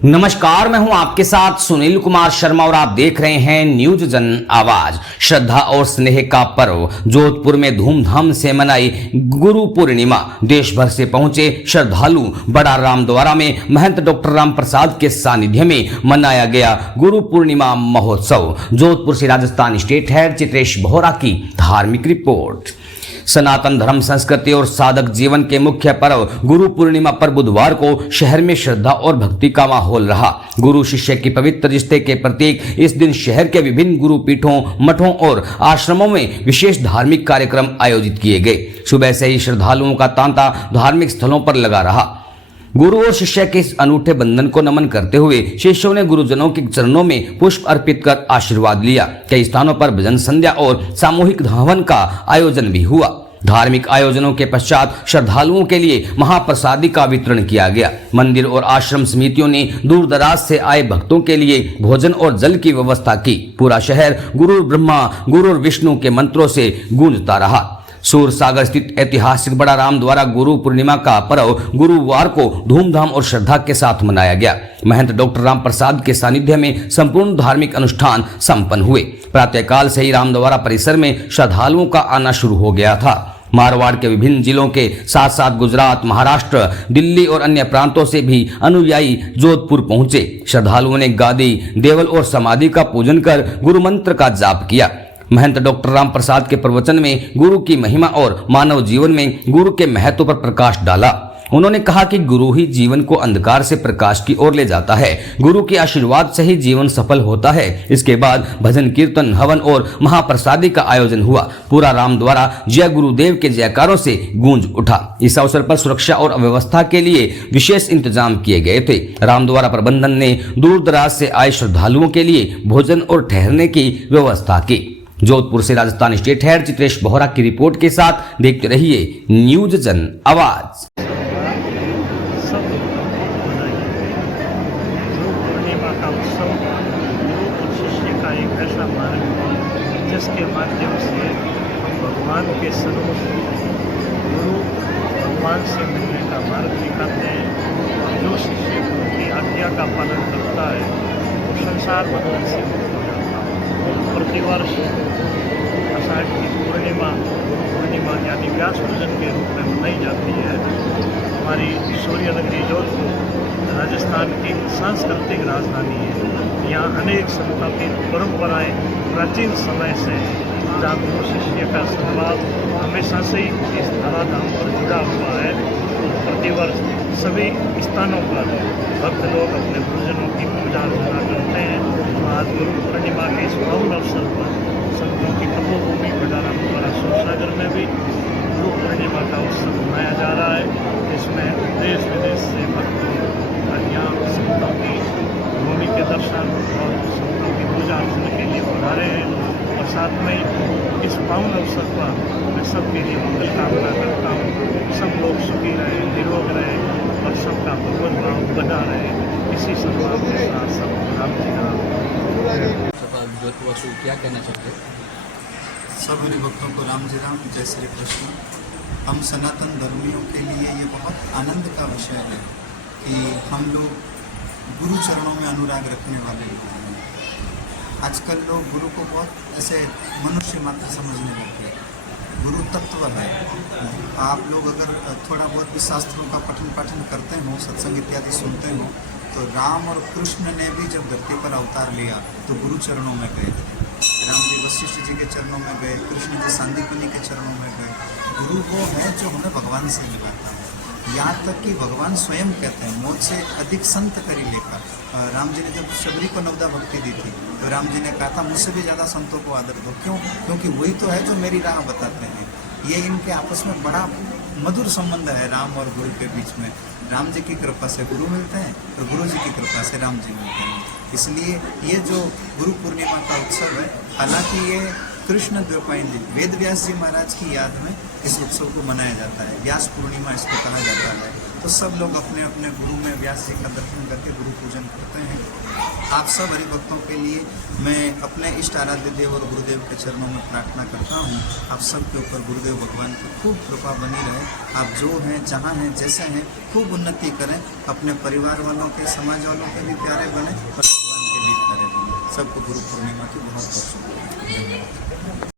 नमस्कार, मैं हूं आपके साथ सुनील कुमार शर्मा और आप देख रहे हैं न्यूज जन आवाज। श्रद्धा और स्नेह का पर्व जोधपुर में धूमधाम से मनाई गुरु पूर्णिमा। देश भर से पहुंचे श्रद्धालु बड़ा रामद्वारा में महंत डॉक्टर राम प्रसाद के सानिध्य में मनाया गया गुरु पूर्णिमा महोत्सव। जोधपुर से राजस्थान स्टेट हेड चित्रेश बोहरा की धार्मिक रिपोर्ट। सनातन धर्म संस्कृति और साधक जीवन के मुख्य पर्व गुरु पूर्णिमा पर बुधवार को शहर में श्रद्धा और भक्ति का माहौल रहा। गुरु शिष्य की पवित्र रिश्ते के प्रतीक इस दिन शहर के विभिन्न गुरु पीठों, मठों और आश्रमों में विशेष धार्मिक कार्यक्रम आयोजित किए गए। सुबह से ही श्रद्धालुओं का तांता धार्मिक स्थलों पर लगा रहा। गुरु और शिष्य के इस अनूठे बंधन को नमन करते हुए शिष्यों ने गुरुजनों के चरणों में पुष्प अर्पित कर आशीर्वाद लिया। कई स्थानों पर भजन संध्या और सामूहिक हवन का आयोजन भी हुआ। धार्मिक आयोजनों के पश्चात श्रद्धालुओं के लिए महाप्रसादी का वितरण किया गया। मंदिर और आश्रम समितियों ने दूर दराज से आए भक्तों के लिए भोजन और जल की व्यवस्था की। पूरा शहर गुरु ब्रह्मा गुरु विष्णु के मंत्रों से गूंजता रहा। सूर सागर स्थित ऐतिहासिक बड़ा रामद्वारा गुरु पूर्णिमा का पर्व गुरुवार को धूमधाम और श्रद्धा के साथ मनाया गया। महंत डॉक्टर राम प्रसाद के सानिध्य में संपूर्ण धार्मिक अनुष्ठान संपन्न हुए। प्रातःकाल से ही रामद्वारा परिसर में श्रद्धालुओं का आना शुरू हो गया था। मारवाड़ के विभिन्न जिलों के साथ साथ गुजरात, महाराष्ट्र, दिल्ली और अन्य प्रांतों से भी अनुयायी जोधपुर पहुंचे। श्रद्धालुओं ने गादी, देवल और समाधि का पूजन कर गुरु मंत्र का जाप किया। महंत डॉक्टर राम प्रसाद के प्रवचन में गुरु की महिमा और मानव जीवन में गुरु के महत्व पर प्रकाश डाला। उन्होंने कहा कि गुरु ही जीवन को अंधकार से प्रकाश की ओर ले जाता है। गुरु के आशीर्वाद से ही जीवन सफल होता है। इसके बाद भजन कीर्तन, हवन और महाप्रसादी का आयोजन हुआ। पूरा रामद्वारा जय गुरुदेव के जयकारों से गूंज उठा। इस अवसर पर सुरक्षा और व्यवस्था के लिए विशेष इंतजाम किए गए थे। रामद्वारा प्रबंधन ने दूर दराज से आए श्रद्धालुओं के लिए भोजन और ठहरने की व्यवस्था की। जोधपुर से राजस्थान स्टेट हेड चित्रेश बोहरा की रिपोर्ट के साथ देखते रहिए न्यूज जन आवाज। पूर्णिमा का उत्सव गुरु और शिष्य का एक ऐसा मार्ग है जिसके माध्यम से हम भगवान के सन्मुख गुरु भगवान से मिलने का मार्ग दिखाते हैं। और जो शिष्य गुरु की आज्ञा का पालन करता है वो संसार बंधन से मुक्त हो जाता है। प्रतिवर्ष आषाढ़ की पूर्णिमा गुरु पूर्णिमा यानी व्यास पूजन के रूप में मनाई जाती है। हमारी सूर्य नगरी जोधपुर राजस्थान की सांस्कृतिक राजधानी है। यहाँ अनेक संतों की परंपराएं प्राचीन समय से जहाँ गुरु शिष्य का संवाद हमेशा से ही इस धराधाम पर जुड़ा हुआ है। प्रतिवर्ष सभी स्थानों पर भक्त लोग अपने गुरुजनों की पूजा अर्चना करते हैं। आज गुरु पूर्णिमा के इस पावन अवसर पर संतों की तपोभूमि बड़ा रामद्वारा सूरसागर में भी गुरु पूर्णिमा का उत्सव मनाया जा रहा है। इसमें देश विदेश से भक्त यहाँ संतों की भूमि के दर्शन और संतों की पूजा अर्चना के लिए पधारे हैं। और साथ में इस पावन अवसर पर मैं सबके लिए मंगल कामना करता हूँ। सब लोग सुखी रहें, निरोग रहें और सबका भगवत भाव बना रहे। इसी सद्भाव के साथ सब राम जी राम। क्या कहना चाहते? सब हरि भक्तों को राम जी राम, जय श्री कृष्ण। हम सनातन धर्मियों के लिए ये बहुत आनंद का विषय है कि हम लोग गुरु चरणों में अनुराग रखने वाले लोग हैं। आजकल लोग गुरु को बहुत ऐसे मनुष्य मात्र समझने लगते हैं। गुरु तत्व है। आप लोग अगर थोड़ा बहुत भी शास्त्रों का पठन पाठन करते हो, सत्संग इत्यादि सुनते हो, तो राम और कृष्ण ने भी जब धरती पर अवतार लिया तो गुरु चरणों में गए थे। राम जी वशिष्ठ जी के चरणों में गए, कृष्ण जी सांदीपनि के चरणों में गए। गुरु वो है जो हमें भगवान से मिलाता है। यहाँ तक कि भगवान स्वयं कहते हैं, मुझसे अधिक संत करी लेकर। राम जी ने जब शबरी को नवदा भक्ति दी थी तो राम जी ने कहा था मुझसे भी ज़्यादा संतों को आदर दो। क्यों? क्योंकि वही तो है जो मेरी राह बताते हैं। ये इनके आपस में बड़ा मधुर संबंध है राम और गुरु के बीच में। राम जी की कृपा से गुरु मिलते हैं और गुरु जी की कृपा से राम जी मिलते हैं। इसलिए ये जो गुरु पूर्णिमा का उत्सव है, हालांकि ये कृष्ण द्वैपायन जी वेद व्यास जी महाराज की याद में इस उत्सव को मनाया जाता है। व्यास पूर्णिमा इसको कहा जाता है। तो सब लोग अपने अपने गुरु में व्यास जी का दर्शन करके गुरु पूजन करते हैं। आप सब हरिभक्तों के लिए मैं अपने इष्ट आराध्य देव और गुरुदेव के चरणों में प्रार्थना करता हूँ, आप सबके ऊपर गुरुदेव भगवान की खूब कृपा बनी रहे। आप जो हैं, जहाँ हैं, जैसे हैं, खूब उन्नति करें, अपने परिवार वालों के, समाज वालों के भी प्यारे बने और भगवान के भी प्यारे बने। सबको गुरु पूर्णिमा की बहुत बहुत शुभकामनाएं। धन्यवाद।